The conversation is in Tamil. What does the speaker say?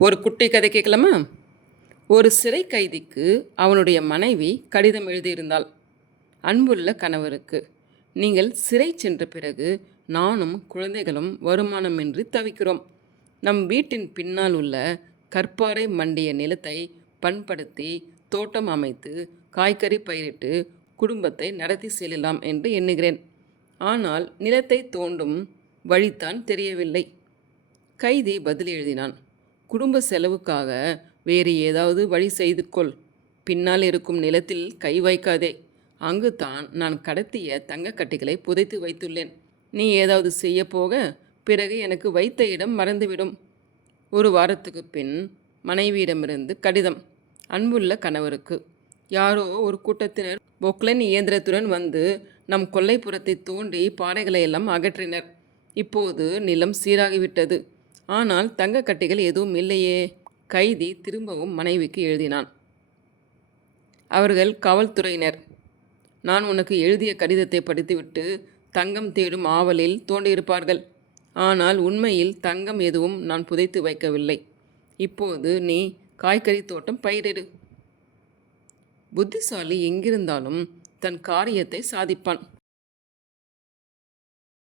ஒரு குட்டி கதை கேட்கலாமா? ஒரு சிறை கைதிக்கு அவனுடைய மனைவி கடிதம் எழுதியிருந்தாள். அன்புள்ள கணவருக்கு, நீங்கள் சிறை சென்ற பிறகு நானும் குழந்தைகளும் வருமானமின்றி தவிக்கிறோம். நம் வீட்டின் பின்னால் உள்ள கற்பாறை மண்டிய நிலத்தை பண்படுத்தி தோட்டம் அமைத்து காய்கறி பயிரிட்டு குடும்பத்தை நடத்தி செல்லலாம் என்று எண்ணுகிறேன். ஆனால் நிலத்தை தோண்டும் வழித்தான் தெரியவில்லை. கைதி பதில் எழுதினான். குடும்ப செலவுக்காக வேறு ஏதாவது வழி செய்து கொள். பின்னால் இருக்கும் நிலத்தில் கை வைக்காதே. அங்குதான் நான் கடத்திய தங்கக்கட்டிகளை புதைத்து வைத்துள்ளேன். நீ ஏதாவது செய்ய போக பிறகு எனக்கு வைத்த இடம் மறந்துவிடும். ஒரு வாரத்துக்கு பின் மனைவியிடமிருந்து கடிதம். அன்புள்ள கணவருக்கு, யாரோ ஒரு கூட்டத்தினர் பொக்லைன் இயந்திரத்துடன் வந்து நம் கொல்லைப்புறத்தை தோண்டி பாறைகளை எல்லாம் அகற்றினர். இப்போது நிலம் சீராகிவிட்டது. ஆனால் தங்கக்கட்டிகள் எதுவும் இல்லையே. கைதி திரும்பவும் மனைவிக்கு எழுதினான். அவர்கள் காவல்துறையினர். நான் உனக்கு எழுதிய கடிதத்தை படித்துவிட்டு தங்கம் தேடும் ஆவலில் தோண்டியிருப்பார்கள். ஆனால் உண்மையில் தங்கம் எதுவும் நான் புதைத்து வைக்கவில்லை. இப்போது நீ காய்கறி தோட்டம் பயிரிடு. புத்திசாலி எங்கிருந்தாலும் தன் காரியத்தை சாதிப்பான்.